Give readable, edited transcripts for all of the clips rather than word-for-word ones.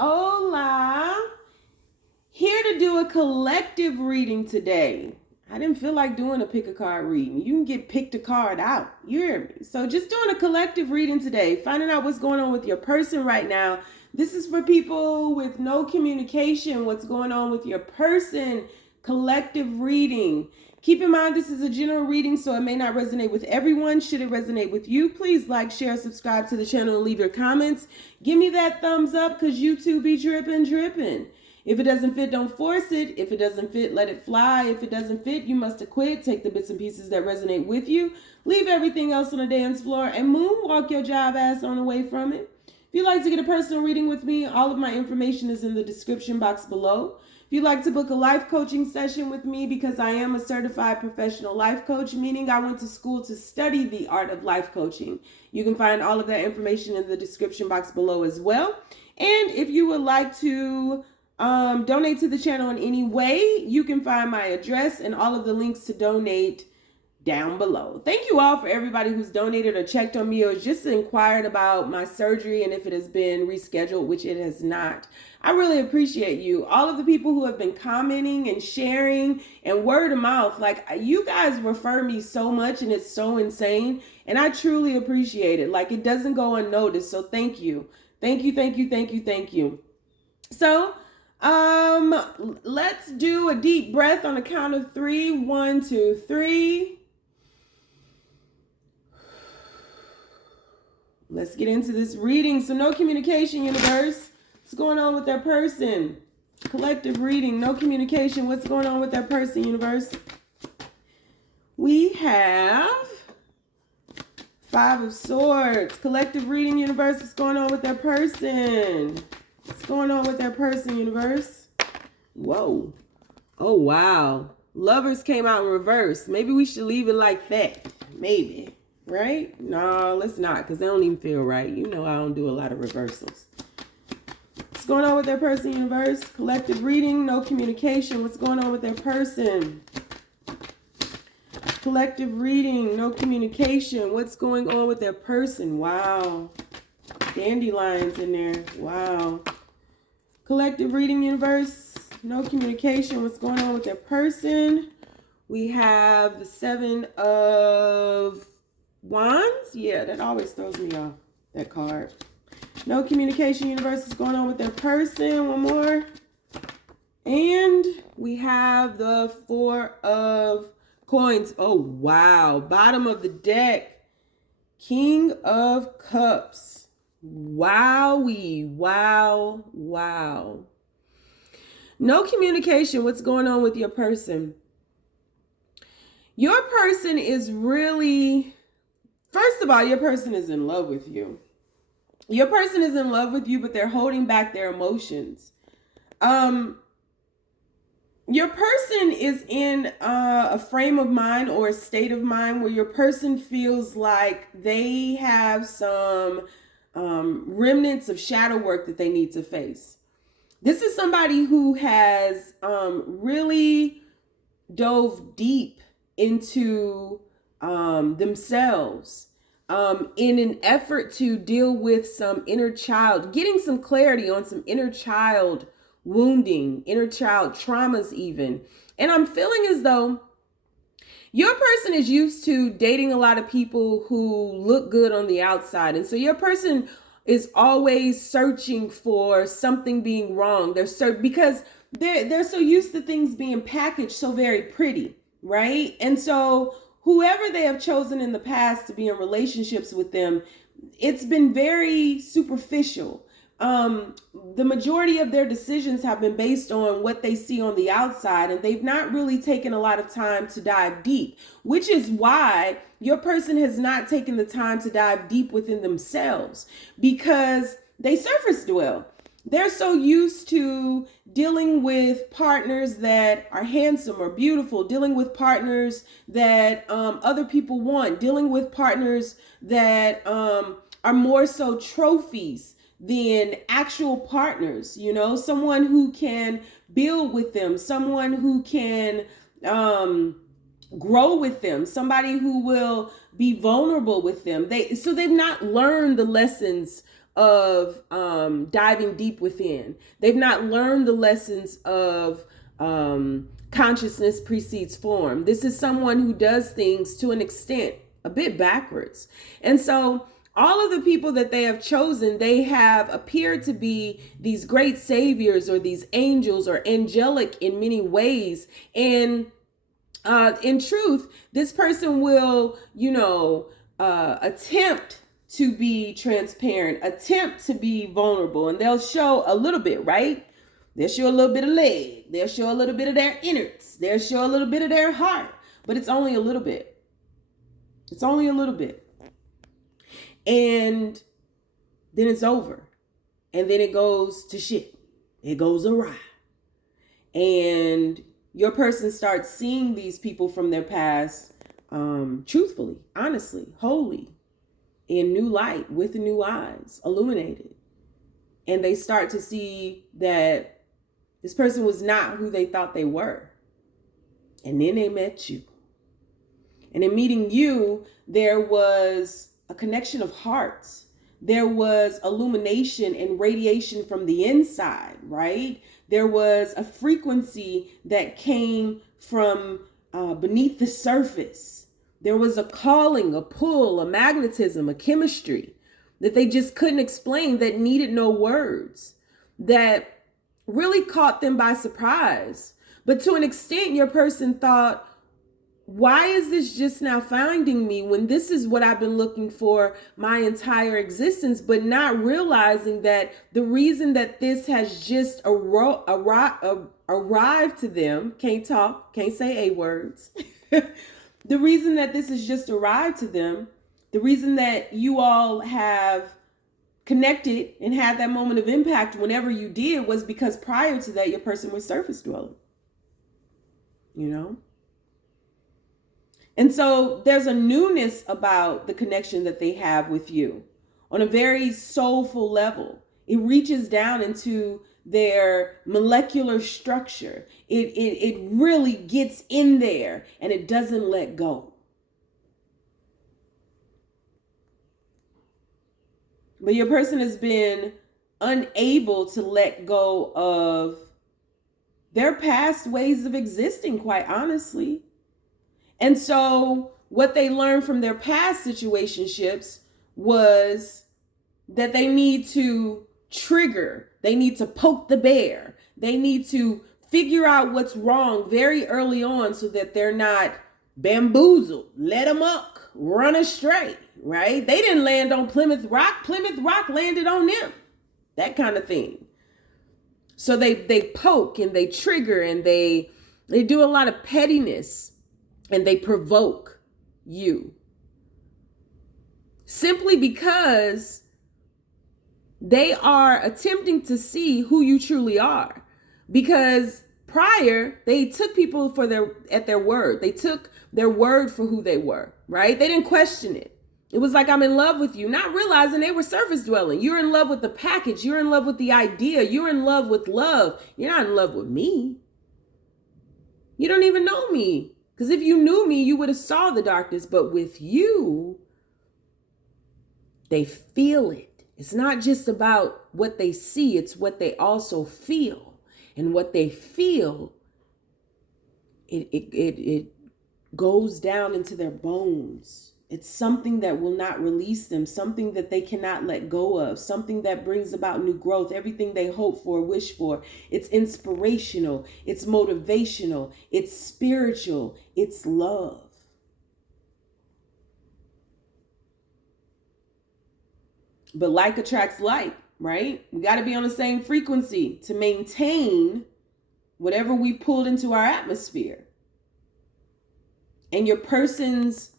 Hola. Here to do a collective reading today. I didn't feel like doing a pick a card reading. You can get picked a card out. You hear me? So just doing a collective reading today, finding out what's going on with your person right now. This is for people with no communication, what's going on with your person. Collective reading. Keep in mind, this is a general reading, so it may not resonate with everyone. Should it resonate with you, please like, share, subscribe to the channel, and leave your comments. Give me that thumbs up because YouTube be dripping. If it doesn't fit, don't force it. If it doesn't fit, let it fly. If it doesn't fit, you must acquit. Take the bits and pieces that resonate with you. Leave everything else on the dance floor and moonwalk your job ass on away from it. If you'd like to get a personal reading with me, all of my information is in the description box below. If you'd like to book a life coaching session with me, because I am a certified professional life coach, meaning I went to school to study the art of life coaching. You can find all of that information in the description box below as well. And if you would like to donate to the channel in any way, you can find my address and all of the links to donate down below. Thank you all for everybody who's donated or checked on me or just inquired about my surgery and if it has been rescheduled, which it has not. I really appreciate you. All of the people who have been commenting and sharing and word of mouth, like you guys refer me so much and it's so insane. And I truly appreciate it. Like it doesn't go unnoticed. So thank you. Thank you. So let's do a deep breath on the count of 3. 1, 2, 3. Let's get into this reading. So no communication, universe. What's going on with that person? Collective reading, no communication. What's going on with that person, universe? We have 5 of Swords. Collective reading, universe. What's going on with that person? What's going on with that person, universe? Whoa. Oh, wow. Lovers came out in reverse. Maybe we should leave it like that. Maybe. Right? No, let's not, because they don't even feel right. You know I don't do a lot of reversals. What's going on with that person, universe? Collective reading, no communication. What's going on with that person? Collective reading, no communication. What's going on with that person? Wow. Dandelions in there. Wow. Collective reading, universe, no communication. What's going on with that person? We have the 7 of Wands. Yeah, that always throws me off, that card. No communication, universe. What's going on with that person? One more. And we have the 4 of Coins. Oh, wow. Bottom of the deck. King of Cups. Wowee. Wow. No communication. What's going on with your person? Your person is really, first of all, your person is in love with you. Your person is in love with you, but they're holding back their emotions. Your person is in a frame of mind or a state of mind where your person feels like they have some remnants of shadow work that they need to face. This is somebody who has really dove deep into themselves in an effort to deal with some inner child, getting some clarity on some inner child wounding, inner child traumas even. And I'm feeling as though your person is used to dating a lot of people who look good on the outside. And so your person is always searching for something being wrong. Because they're so used to things being packaged so very pretty, right? And so whoever they have chosen in the past to be in relationships with them, it's been very superficial. The majority of their decisions have been based on what they see on the outside, and they've not really taken a lot of time to dive deep, which is why your person has not taken the time to dive deep within themselves, because they surface dwell. They're so used to dealing with partners that are handsome or beautiful, dealing with partners that other people want, dealing with partners that are more so trophies than actual partners, you know, someone who can build with them, someone who can grow with them, somebody who will be vulnerable with them. They've not learned the lessons of diving deep within. They've not learned the lessons of consciousness precedes form. This is someone who does things to an extent a bit backwards. And so all of the people that they have chosen, they have appeared to be these great saviors or these angels or angelic in many ways. And in truth, this person will, attempt to be transparent, attempt to be vulnerable, and they'll show a little bit, right? They'll show a little bit of leg. They'll show a little bit of their innards. They'll show a little bit of their heart, but it's only a little bit. It's only a little bit. And then it's over. And then it goes to shit. It goes awry. And your person starts seeing these people from their past truthfully, honestly, wholly, in new light, with new eyes, illuminated. And they start to see that this person was not who they thought they were. And then they met you. And in meeting you, there was a connection of hearts. There was illumination and radiation from the inside, right? There was a frequency that came from beneath the surface. There was a calling, a pull, a magnetism, a chemistry that they just couldn't explain, that needed no words, that really caught them by surprise. But to an extent, your person thought, why is this just now finding me when this is what I've been looking for my entire existence, but not realizing that the reason that this has just arrived to them, can't talk, can't say A words. The reason that this has just arrived to them, the reason that you all have connected and had that moment of impact whenever you did was because prior to that, your person was surface dwelling, And so there's a newness about the connection that they have with you on a very soulful level. It reaches down into their molecular structure. It really gets in there and it doesn't let go. But your person has been unable to let go of their past ways of existing, quite honestly. And so what they learned from their past situationships was that they need to trigger, they need to poke the bear, they need to figure out what's wrong very early on so that they're not bamboozled, led amok, run astray, right? They didn't land on Plymouth Rock. Plymouth Rock landed on them, that kind of thing. So they poke and they trigger and they do a lot of pettiness. And they provoke you simply because they are attempting to see who you truly are. Because prior, they took people at their word. They took their word for who they were, right? They didn't question it. It was like, I'm in love with you, not realizing they were surface dwelling. You're in love with the package. You're in love with the idea. You're in love with love. You're not in love with me. You don't even know me. Because if you knew me, you would have saw the darkness. But with you, they feel it. It's not just about what they see. It's what they also feel. And what they feel, it goes down into their bones. It's something that will not release them, something that they cannot let go of, something that brings about new growth, everything they hope for, wish for. It's inspirational, it's motivational, it's spiritual, it's love. But like attracts like, right? We got to be on the same frequency to maintain whatever we pulled into our atmosphere. And your person's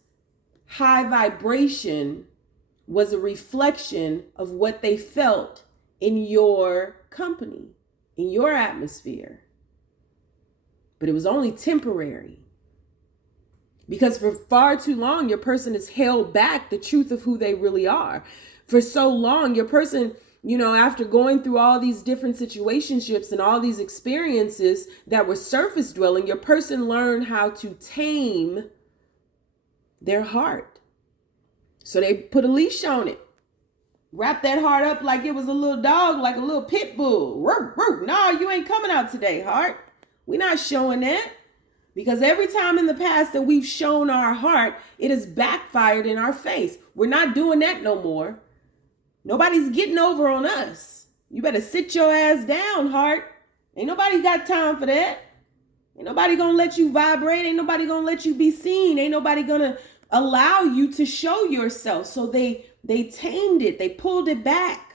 high vibration was a reflection of what they felt in your company, in your atmosphere. But it was only temporary. Because for far too long, your person has held back the truth of who they really are. For so long, your person, after going through all these different situationships and all these experiences that were surface dwelling, your person learned how to tame their heart. So they put a leash on it. Wrap that heart up like it was a little dog, like a little pit bull. No, you ain't coming out today, heart. We're not showing that. Because every time in the past that we've shown our heart, it has backfired in our face. We're not doing that no more. Nobody's getting over on us. You better sit your ass down, heart. Ain't nobody got time for that. Ain't nobody gonna let you vibrate. Ain't nobody gonna let you be seen. Ain't nobody gonna allow you to show yourself. So they tamed it. They pulled it back.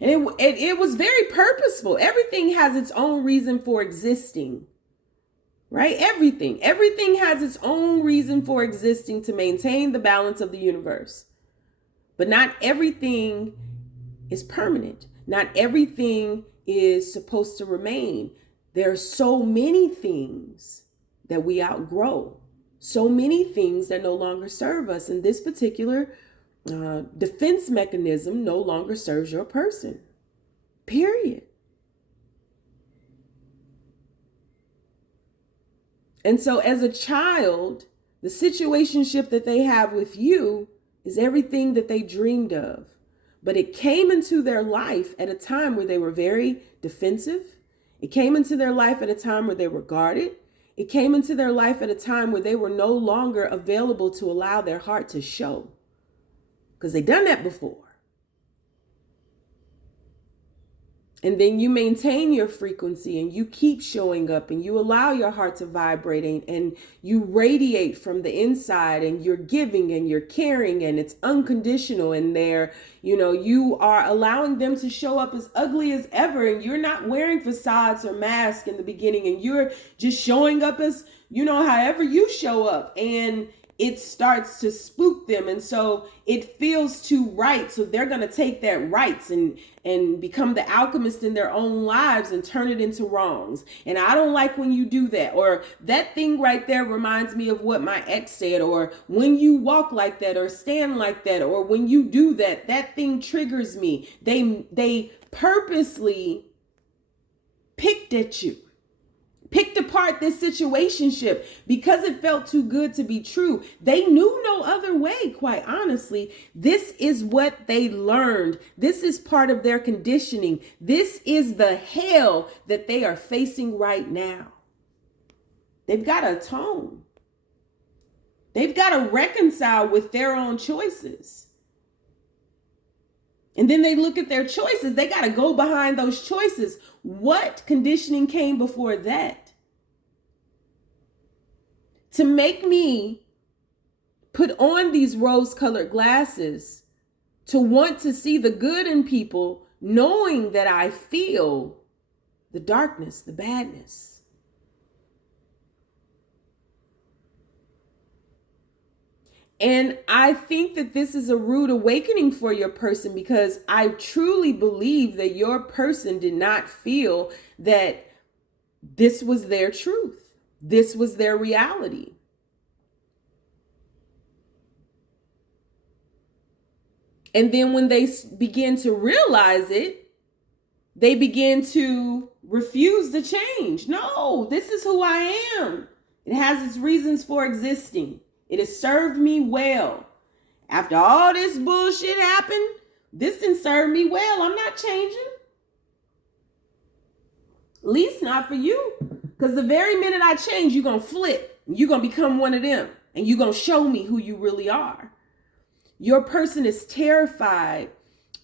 And it was very purposeful. Everything has its own reason for existing, right? Everything has its own reason for existing to maintain the balance of the universe. But not everything is permanent. Not everything is supposed to remain. There are so many things that we outgrow, so many things that no longer serve us. And this particular defense mechanism no longer serves your person, period. And so as a child, the situationship that they have with you is everything that they dreamed of. But it came into their life at a time where they were very defensive. It came into their life at a time where they were guarded. It came into their life at a time where they were no longer available to allow their heart to show. Because they've done that before. And then you maintain your frequency and you keep showing up and you allow your heart to vibrate and you radiate from the inside and you're giving and you're caring and it's unconditional and you are allowing them to show up as ugly as ever and you're not wearing facades or masks in the beginning and you're just showing up as, however you show up, and it starts to spook them. And so it feels too right. So they're going to take that rights and become the alchemist in their own lives and turn it into wrongs. And I don't like when you do that. Or that thing right there reminds me of what my ex said. Or when you walk like that or stand like that, or when you do that, that thing triggers me. They purposely picked at you. Picked apart this situationship because it felt too good to be true. They knew no other way, quite honestly. This is what they learned. This is part of their conditioning. This is the hell that they are facing right now. They've got to atone. They've got to reconcile with their own choices. And then they look at their choices. They got to go behind those choices. What conditioning came before that? To make me put on these rose-colored glasses, to want to see the good in people, knowing that I feel the darkness, the badness. And I think that this is a rude awakening for your person, because I truly believe that your person did not feel that this was their truth. This was their reality. And then when they begin to realize it, they begin to refuse the change. No, this is who I am. It has its reasons for existing. It has served me well. After all this bullshit happened, this didn't serve me well. I'm not changing. At least not for you. Because the very minute I change, you're going to flip. You're going to become one of them. And you're going to show me who you really are. Your person is terrified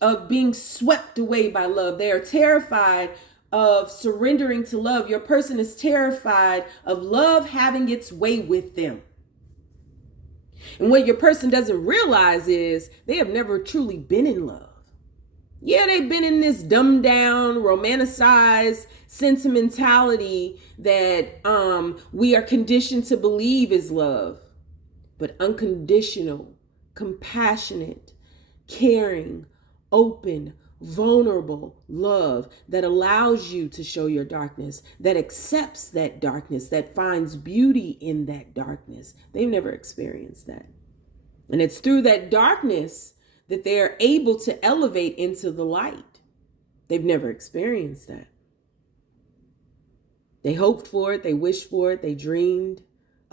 of being swept away by love. They are terrified of surrendering to love. Your person is terrified of love having its way with them. And what your person doesn't realize is they have never truly been in love. Yeah, they've been in this dumbed down, romanticized sentimentality that we are conditioned to believe is love. But unconditional, compassionate, caring, open, vulnerable love that allows you to show your darkness, that accepts that darkness, that finds beauty in that darkness. They've never experienced that. And it's through that darkness that they are able to elevate into the light. They've never experienced that. They hoped for it, they wished for it, they dreamed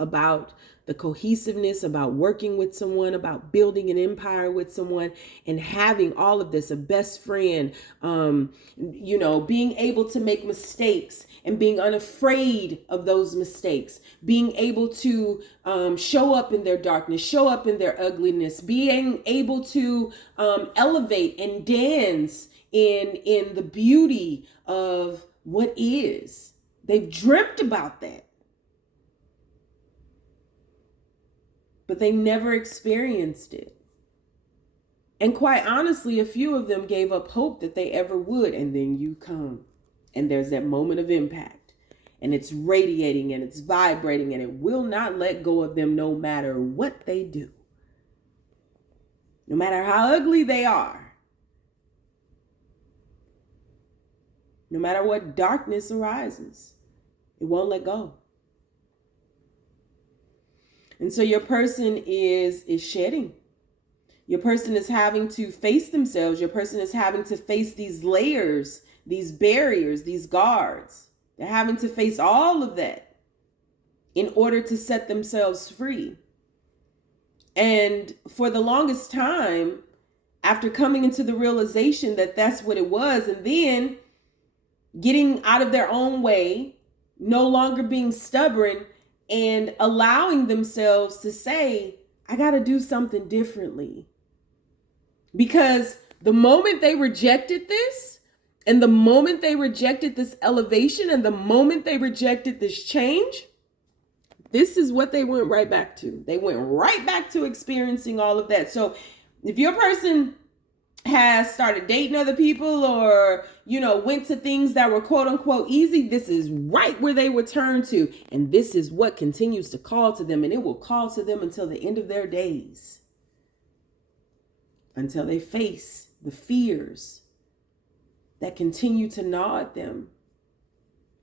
about the cohesiveness, about working with someone, about building an empire with someone, and having all of this, a best friend, being able to make mistakes and being unafraid of those mistakes, being able to show up in their darkness, show up in their ugliness, being able to elevate and dance in the beauty of what is. They've dreamt about that, but they never experienced it. And quite honestly, a few of them gave up hope that they ever would. And then you come and there's that moment of impact, and it's radiating and it's vibrating, and it will not let go of them no matter what they do. No matter how ugly they are. No matter what darkness arises, it won't let go. And so your person is shedding. Your person is having to face themselves. Your person is having to face these layers, these barriers, these guards. They're having to face all of that in order to set themselves free. And for the longest time, after coming into the realization that that's what it was, and then getting out of their own way, no longer being stubborn, and allowing themselves to say, I got to do something differently. Because the moment they rejected this, and the moment they rejected this elevation, and the moment they rejected this change, this is what they went right back to. They went right back to experiencing all of that. So if your person has started dating other people, or, went to things that were quote unquote easy, this is right where they would turn to. And this is what continues to call to them. And it will call to them until the end of their days. Until they face the fears that continue to gnaw at them.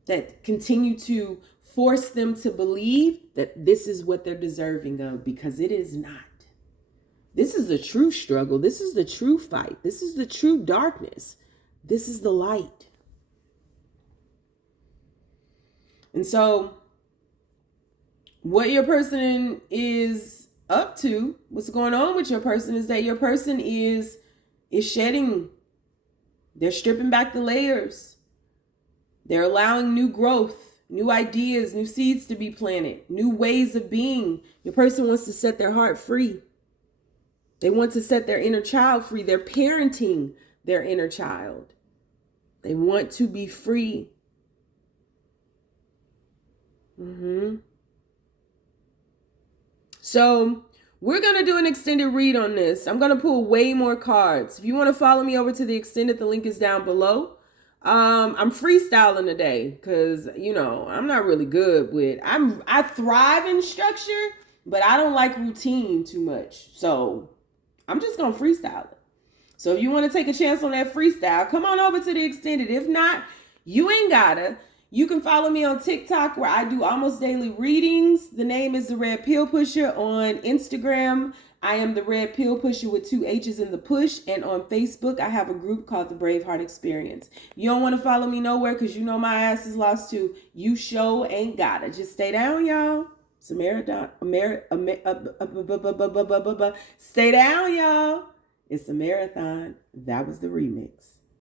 That continue to force them to believe that this is what they're deserving of, because it is not. This is the true struggle. This is the true fight. This is the true darkness. This is the light. And so what your person is up to, what's going on with your person, is that your person is shedding. They're stripping back the layers. They're allowing new growth, new ideas, new seeds to be planted, new ways of being. Your person wants to set their heart free. They want to set their inner child free. They're parenting their inner child. They want to be free. So we're going to do an extended read on this. I'm going to pull way more cards. If you want to follow me over to the extended, the link is down below. I'm freestyling today because, I'm not really good with, I thrive in structure, but I don't like routine too much. So I'm just going to freestyle it. So if you want to take a chance on that freestyle, come on over to the extended. If not, you ain't gotta. You can follow me on TikTok, where I do almost daily readings. The name is The Red Pill Pusher. On Instagram, I am The Red Pill Pusher with 2 H's in the push. And on Facebook, I have a group called The Braveheart Experience. You don't want to follow me nowhere because you know my ass is lost too. You sure ain't gotta. Just stay down, y'all. It's a marathon. Stay down, y'all. It's a marathon. That was the remix.